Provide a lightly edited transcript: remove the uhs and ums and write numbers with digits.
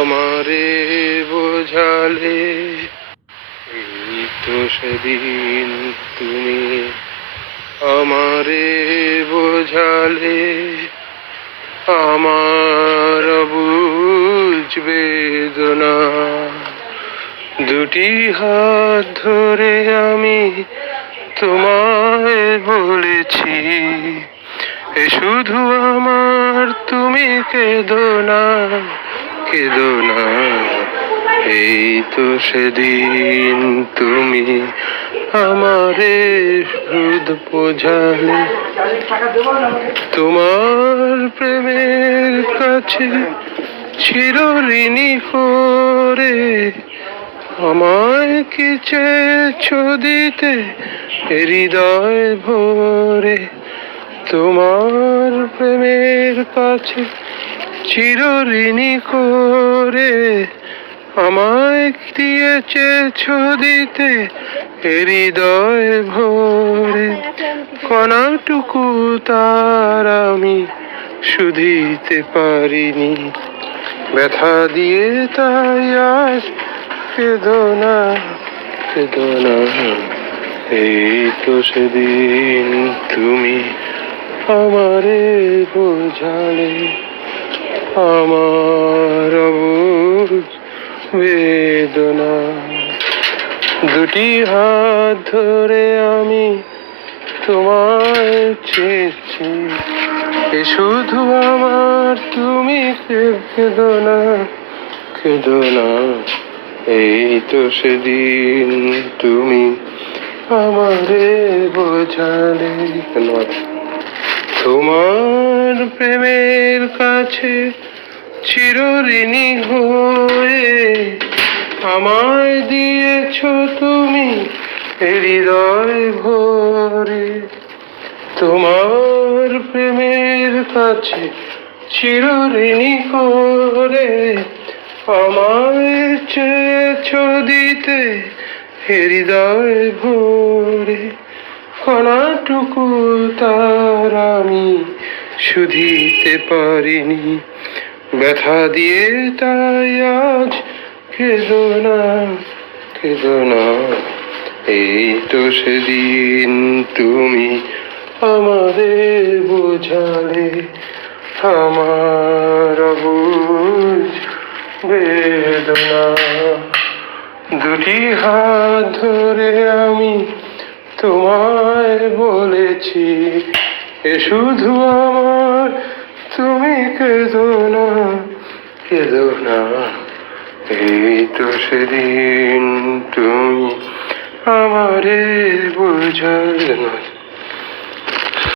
আমারে বোঝালে এই তো সেদিন তুমি আমারে বোঝালে আমার বুঝ বেদনা দুটি হাত ধরে আমি তোমায় বলেছি এ শুধু আমার তুমি কেঁদো না কেঁদো না এই তো সেদিন তুমি আমারে হৃদ বোঝালে তোমার প্রেমের কাছে চিরঋণী করে আমায় কি চেয়েছো দিতে হৃদয় ভরে তোমার প্রেমের কাছে চিরঋণী করে আমায় দিয়ে চেয়েছো দিতে হৃদয় ভরে কণাটুকু তার আমি শুধিতে পারিনি ব্যথা দিয়ে তাই আজ কেঁদো না কেঁদো না এই তো সেদিন তুমি আমারে বোঝালে আমার বুঝ বেদনা দুটি হাত ধরে আমি তোমায় চেয়েছি এ শুধু আমার তুমি কেঁদো না কেঁদো না এই তো সেদিন তুমি আমারে বোঝালে। ধন্যবাদ। তোমার প্রেমের কাছে চিরঋণী হয়ে আমায় দিয়েছ তুমি হৃদয় ভরে তোমার প্রেমের কাছে চিরঋণী করে আমায় চেয়েছ দিতে হৃদয় ভরে কণাটুকু তার আমি শুধিতে পারিনি ব্যথা দিয়ে তাই আজ কেঁদো না কেঁদো না এই তো সেদিন তুমি আমারে বোঝালে আমার বুঝ বেদনা দুটি হাত ধরে আমি তোমায় বলেছি এ শুধু আমার তুমি কেঁদো না কেঁদো না এই তো সেদিন তুমি আমারে বোঝালে।